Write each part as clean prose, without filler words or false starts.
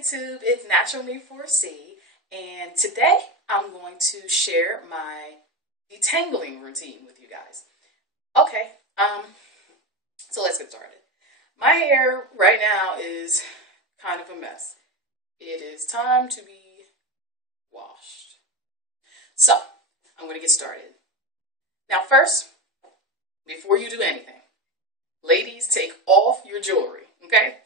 YouTube, it's Natural Me 4C, and today I'm going to share my detangling routine with you guys. Okay, so let's get started. My hair right now is kind of a mess. It is time to be washed. So, I'm going to get started. Now first, before you do anything, ladies, take off your jewelry, okay?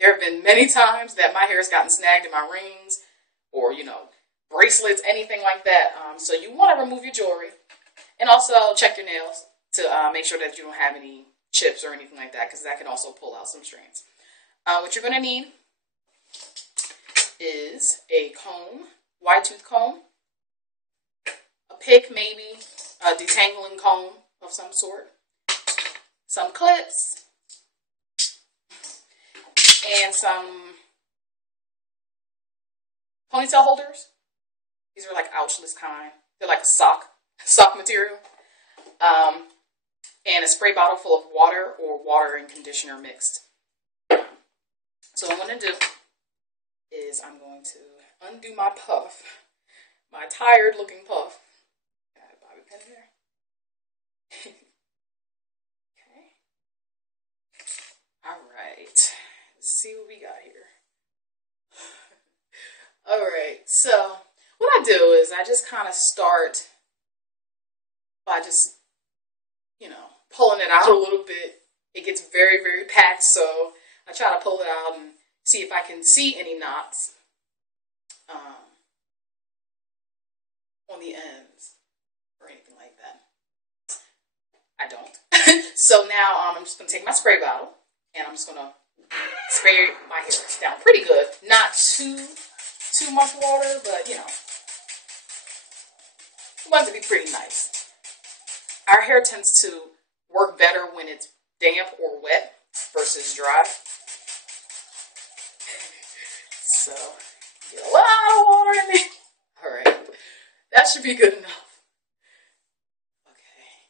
There have been many times that my hair has gotten snagged in my rings or, bracelets, anything like that. So you want to remove your jewelry and also check your nails to make sure that you don't have any chips or anything like that, because that can also pull out some strands. What you're going to need is a comb, wide tooth comb, a pick maybe, a detangling comb of some sort, some clips, and some ponytail holders. These are like ouchless kind. They're like a sock material. And a spray bottle full of water or water and conditioner mixed. So what I'm going to do is I'm going to undo my puff, my tired looking puff. Got a bobby pin there. Okay. All right. Let's see what we got here. All right. So what I do is I just kind of start by just, pulling it out a little bit. It gets very, very packed, so I try to pull it out and see if I can see any knots on the ends or anything like that. I don't. So now I'm just going to take my spray bottle and I'm just going to spray my hair down pretty good. Not too much water, but I want it to be pretty nice. Our hair tends to work better when it's damp or wet versus dry. So, get a lot of water in there. Alright, that should be good enough. Okay.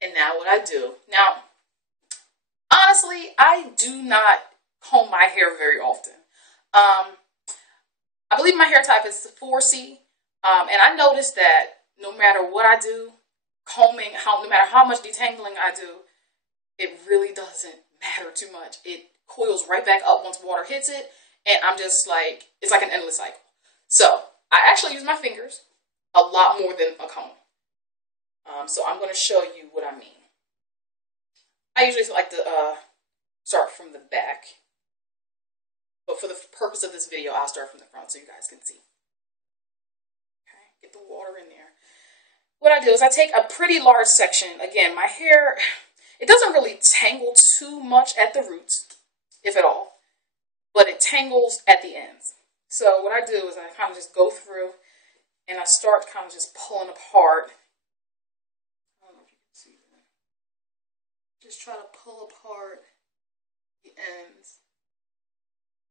And now what I do. Now, honestly, I do not comb my hair very often. I believe my hair type is 4C. And I noticed that no matter what I do, combing, no matter how much detangling I do, it really doesn't matter too much. It coils right back up once water hits it, and I'm just like, it's like an endless cycle. So I actually use my fingers a lot more than a comb. So I'm going to show you what I mean. I usually like to start from the back, but for the purpose of this video, I'll start from the front so you guys can see. Okay, get the water in there. What I do is I take a pretty large section. Again, my hair, it doesn't really tangle too much at the roots, if at all, but it tangles at the ends. So what I do is I kind of just go through and I start kind of just pulling apart. I don't know if you can see that. Just try to pull apart the ends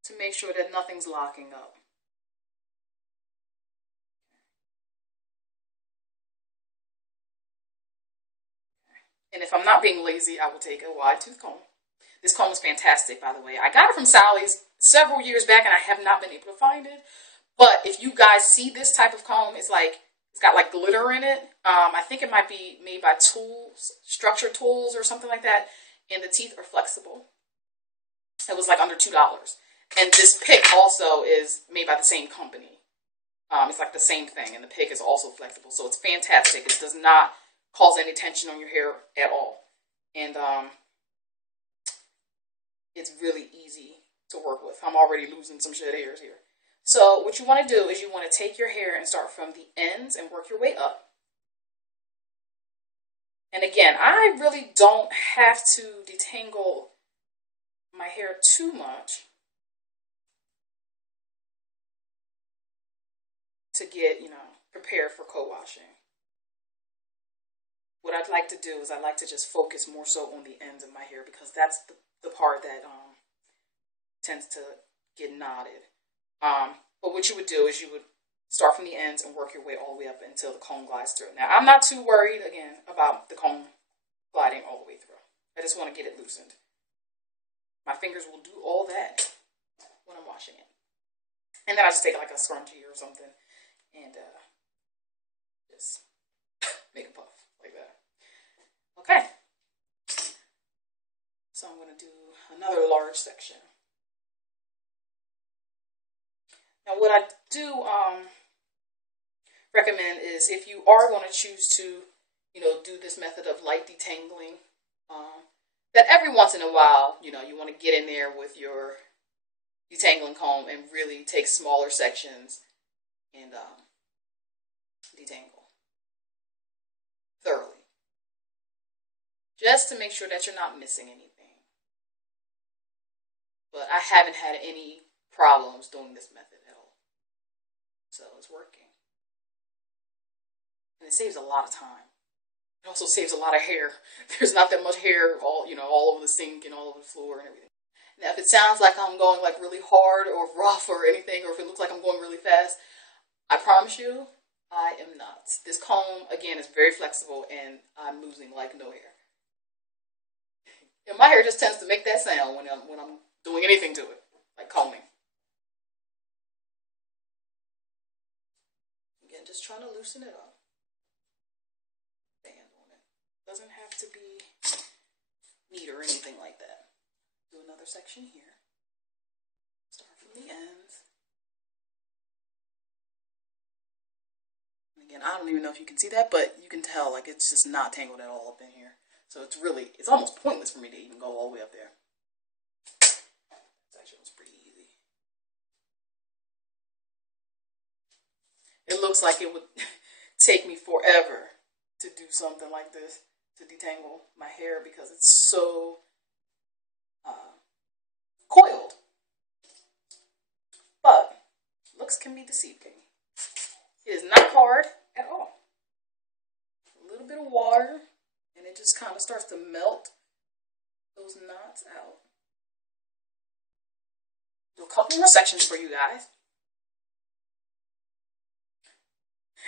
to make sure that nothing's locking up. And if I'm not being lazy, I will take a wide tooth comb. This comb is fantastic, by the way. I got it from Sally's several years back, and I have not been able to find it. But if you guys see this type of comb, it's got like glitter in it. I think it might be made by Structure Tools or something like that. And the teeth are flexible. It was like under $2. And this pick also is made by the same company. It's like the same thing, and the pick is also flexible. So it's fantastic. It does not cause any tension on your hair at all. And it's really easy to work with. I'm already losing some shed hairs here. So what you want to do is you want to take your hair and start from the ends and work your way up. And again, I really don't have to detangle my hair too much to get, prepared for co-washing. What I'd like to do is I like to just focus more so on the ends of my hair, because that's the part that tends to get knotted. But what you would do is you would start from the ends and work your way all the way up until the comb glides through. Now, I'm not too worried, again, about the comb gliding all the way through. I just want to get it loosened. My fingers will do all that And then I just take like a scrunchie or something and just make a puff like that. Okay. So I'm going to do another large section. Now what I do recommend is if you are going to choose to, do this method of light detangling, that every once in a while, you want to get in there with your detangling comb and really take smaller sections and detangle thoroughly. Just to make sure that you're not missing anything. But I haven't had any problems doing this method at all. So it's working. And it saves a lot of time. It also saves a lot of hair. There's not that much hair all over the sink and all over the floor and everything. Now, if it sounds like I'm going like really hard or rough or anything, or if it looks like I'm going really fast, I promise you, I am not. This comb, again, is very flexible and I'm losing like no hair. And my hair just tends to make that sound when I'm doing anything to it, like combing. Again, just trying to loosen it up. Band on it. Doesn't have to be neat or anything like that. Do another section here. Start from the ends. And again, I don't even know if you can see that, but you can tell like it's just not tangled at all up in here. So it's almost pointless for me to even go all the way up there. This actually was pretty easy. It looks like it would take me forever to do something like this, to detangle my hair, because it's so coiled. But looks can be deceiving. It is not hard at all. A little bit of water, and it just kind of starts to melt those knots out. Do a couple more sections for you guys.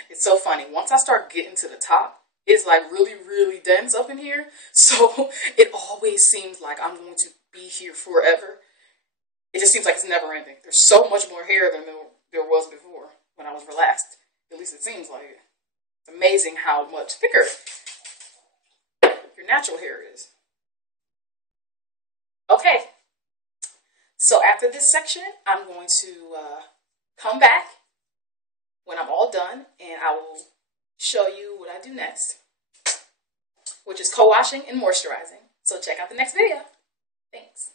It's so funny. Once I start getting to the top, it's like really, really dense up in here. So it always seems like I'm going to be here forever. It just seems like it's never ending. There's so much more hair than there was before when I was relaxed. At least it seems like it. It's amazing how much thicker your natural hair is. Okay. So after this section, I'm going to come back when I'm all done, and I will show you what I do next, which is co-washing and moisturizing. So check out the next video. Thanks.